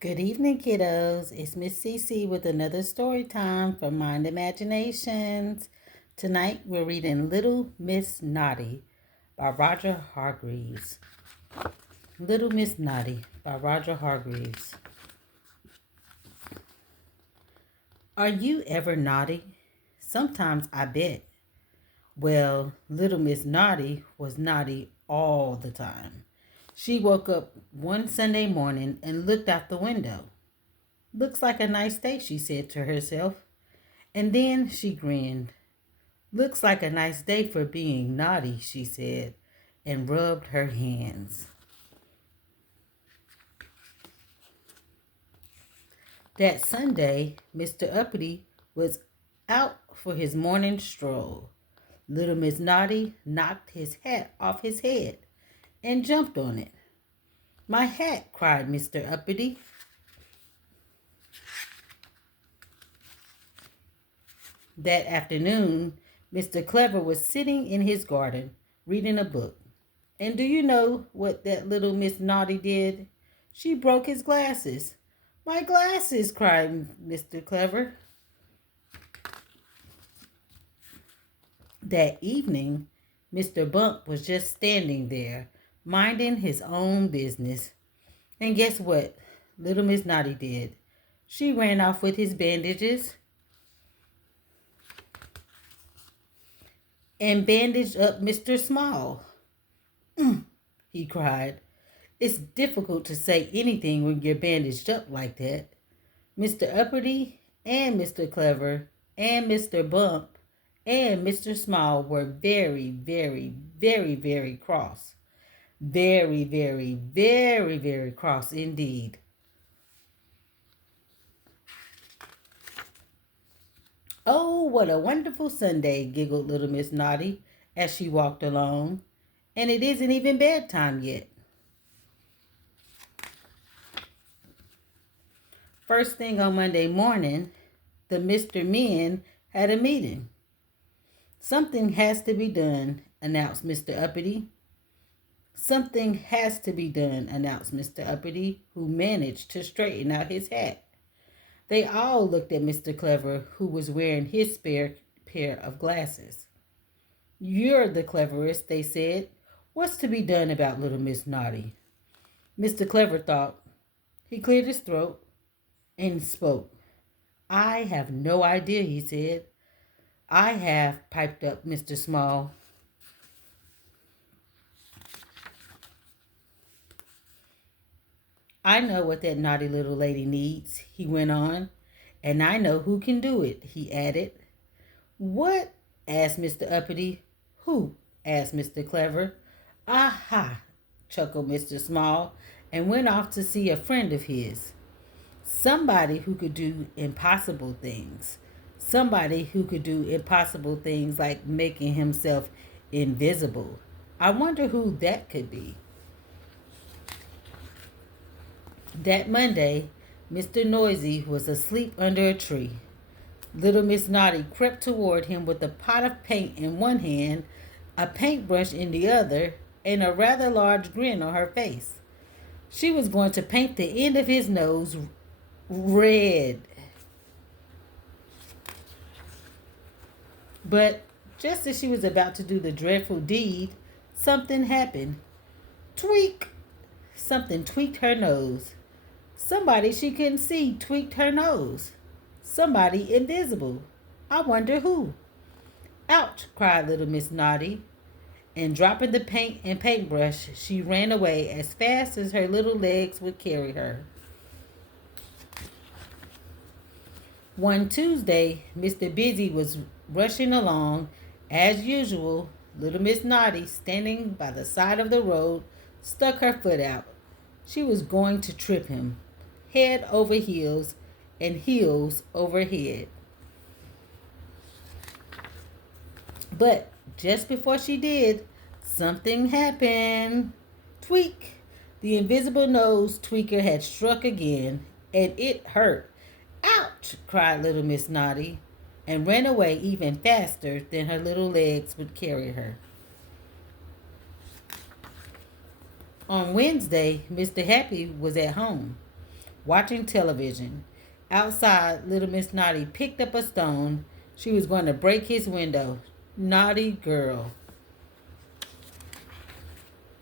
Good evening, kiddos. It's Miss Cece with another story time from Mind Imaginations. Tonight we're reading Little Miss Naughty by Roger Hargreaves. Little Miss Naughty by Roger Hargreaves. Are you ever naughty? Sometimes I bet. Well, Little Miss Naughty was naughty all the time. She woke up one Sunday morning and looked out the window. Looks like a nice day, she said to herself. And then she grinned. Looks like a nice day for being naughty, she said, and rubbed her hands. That Sunday, Mr. Uppity was out for his morning stroll. Little Miss Naughty knocked his hat off his head and jumped on it. My hat, cried Mr. Uppity. That afternoon, Mr. Clever was sitting in his garden reading a book. And do you know what that little Miss Naughty did? She broke his glasses. My glasses, cried Mr. Clever. That evening, Mr. Bump was just standing there, minding his own business. And guess what little Miss Naughty did? She ran off with his bandages and bandaged up Mr. Small. He cried. It's difficult to say anything when you're bandaged up like that. Mr. Uppity and Mr. Clever and Mr. Bump and Mr. Small were very, very, very, very cross. Very, very, very, very cross indeed. Oh, what a wonderful Sunday, giggled little Miss Naughty as she walked along. And it isn't even bedtime yet. First thing on Monday morning, the Mr. Men had a meeting. Something has to be done, announced Mr. Uppity. Something has to be done, announced Mr. Uppity, who managed to straighten out his hat. They all looked at Mr. Clever, who was wearing his spare pair of glasses. You're the cleverest, they said. What's to be done about little Miss Naughty? Mr. Clever thought. He cleared his throat and spoke. I have no idea, he said. I have, piped up Mr. Small. I know what that naughty little lady needs, he went on. And I know who can do it, he added. What? Asked Mr. Uppity. Who? Asked Mr. Clever. Aha, chuckled Mr. Small, and went off to see a friend of his. Somebody who could do impossible things. Somebody who could do impossible things like making himself invisible. I wonder who that could be. That Monday, Mr. Noisy was asleep under a tree. Little Miss Naughty crept toward him with a pot of paint in one hand, a paintbrush in the other, and a rather large grin on her face. She was going to paint the end of his nose red. But just as she was about to do the dreadful deed, something happened. Tweak! Something tweaked her nose. Somebody she couldn't see tweaked her nose. Somebody invisible. I wonder who. Ouch, cried little Miss Naughty. And dropping the paint and paintbrush, she ran away as fast as her little legs would carry her. One Tuesday, Mr. Busy was rushing along. As usual, little Miss Naughty, standing by the side of the road, stuck her foot out. She was going to trip him, head over heels and heels over head. But just before she did, something happened. Tweak! The invisible nose tweaker had struck again, and it hurt. Ouch! Cried little Miss Naughty, and ran away even faster than her little legs would carry her. On Wednesday, Mr. Happy was at home. watching television. Outside, little Miss Naughty picked up a stone. She was going to break his window. Naughty girl.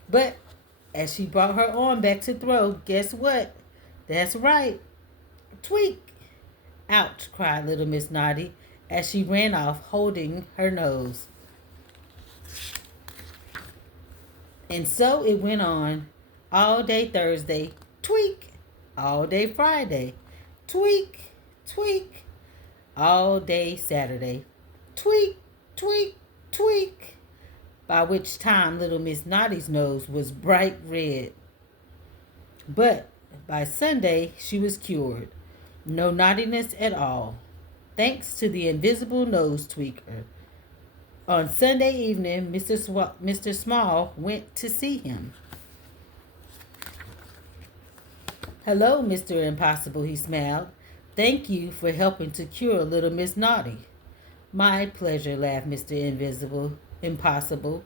But as she brought her arm back to throw, guess what? That's right. Tweak. Ouch, cried little Miss Naughty as she ran off holding her nose. And so it went on all day Thursday. Tweak. All day Friday. Tweak. Tweak. All day Saturday. Tweak. Tweak. Tweak. By which time little Miss Naughty's nose was bright red. But by Sunday, she was cured. No naughtiness at all, thanks to the invisible nose tweaker. On Sunday evening, Mr. Small went to see him. Hello, Mr. Impossible, he smiled. Thank you for helping to cure little Miss Naughty. My pleasure, laughed Mr. Impossible.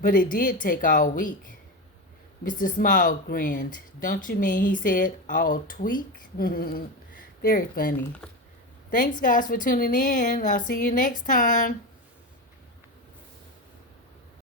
But it did take all week. Mr. Small grinned. Don't you mean he said all tweak? Very funny. Thanks, guys, for tuning in. I'll see you next time.